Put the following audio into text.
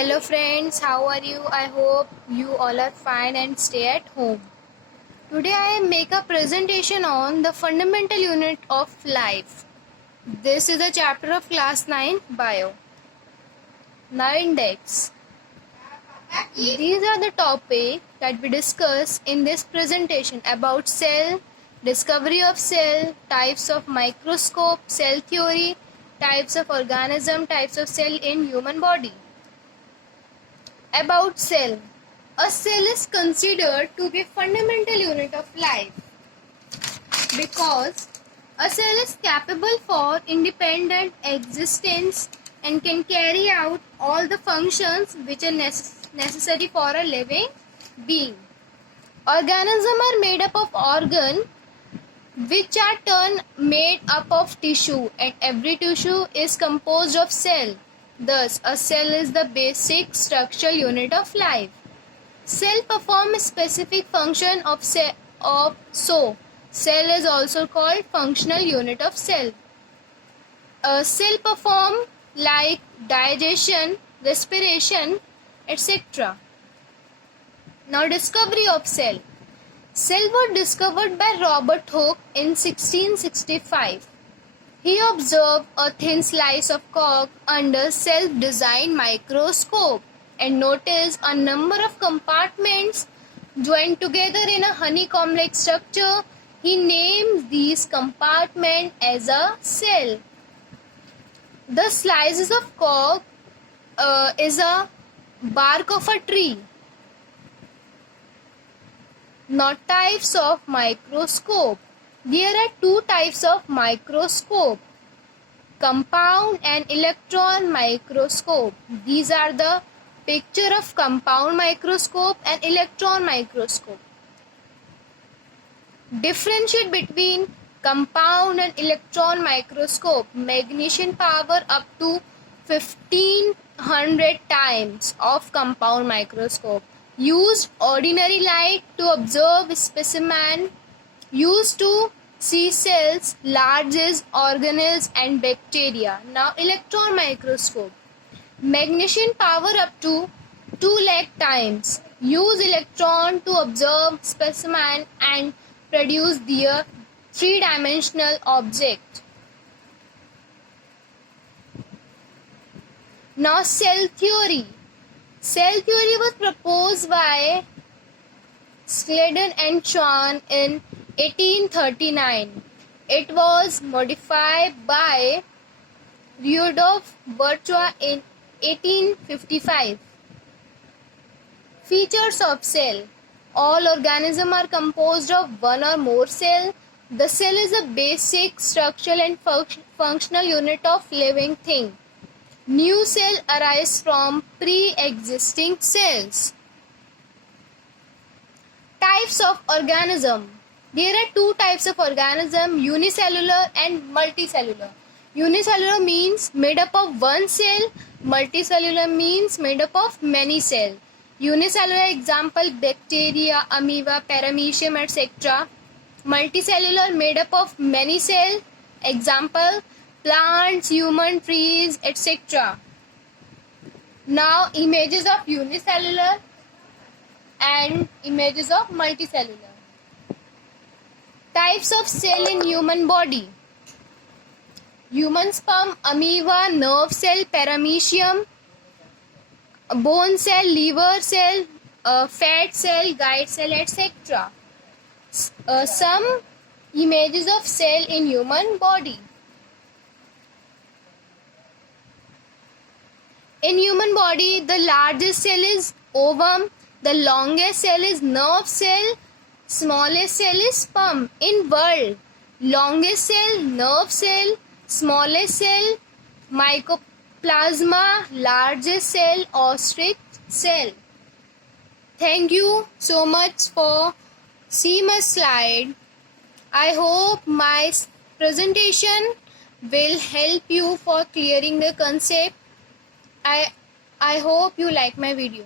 Hello friends, how are you? I hope you all are fine and stay at home. Today I make a presentation on the fundamental unit of life. This is a chapter of class 9 bio. Now index. These are the topics that we discuss in this presentation about cell, discovery of cell, types of microscope, cell theory, types of organism, types of cell in human body. About cell. A cell is considered to be a fundamental unit of life because a cell is capable for independent existence and can carry out all the functions which are necessary for a living being. Organisms are made up of organs which are made up of tissue, and every tissue is composed of cell. Thus, a cell is the basic structural unit of life. Cell perform a specific function of cell is also called functional unit of cell. A cell perform like digestion, respiration, etc. Now, discovery of cell. Cell was discovered by Robert Hooke in 1665. He observed a thin slice of cork under self-designed microscope and noticed a number of compartments joined together in a honeycomb-like structure. He named these compartments as a cell. The slices of cork is a bark of a tree. Now, types of microscope. There are two types of microscope, compound and electron microscope. These are the picture of compound microscope and electron microscope. Differentiate between compound and electron microscope. Magnification power up to 1500 times of compound microscope. Used ordinary light to observe specimen. Used to see cells, large organelles and bacteria. Now, electron microscope. Magnification power up to 2 lakh times. Use electron to observe specimen and produce their three-dimensional object. Now, cell theory. Cell theory was proposed by Sladen and Schwann in 1839. It was modified by Rudolf Virchow in 1855. Features of cell. All organisms are composed of one or more cells. The cell is a basic structural and functional unit of living thing. New cell arise from pre-existing cells. Types of organism. There are two types of organism, unicellular and multicellular. Unicellular means made up of one cell, multicellular means made up of many cells. Unicellular example, bacteria, amoeba, paramecium, etc. Multicellular made up of many cells, example, plants, human, trees, etc. Now, images of unicellular and images of multicellular. Types of cell in human body. Human sperm, amoeba, nerve cell, paramecium, bone cell, liver cell, fat cell, guide cell, etc. Some images of cell in human body. In human body, the largest cell is ovum, the longest cell is nerve cell, smallest cell is sperm. In world, longest cell, nerve cell, smallest cell, mycoplasma, largest cell, ostrich cell. Thank you so much for seeing my slide. I hope my presentation will help you for clearing the concept. I hope you like my video.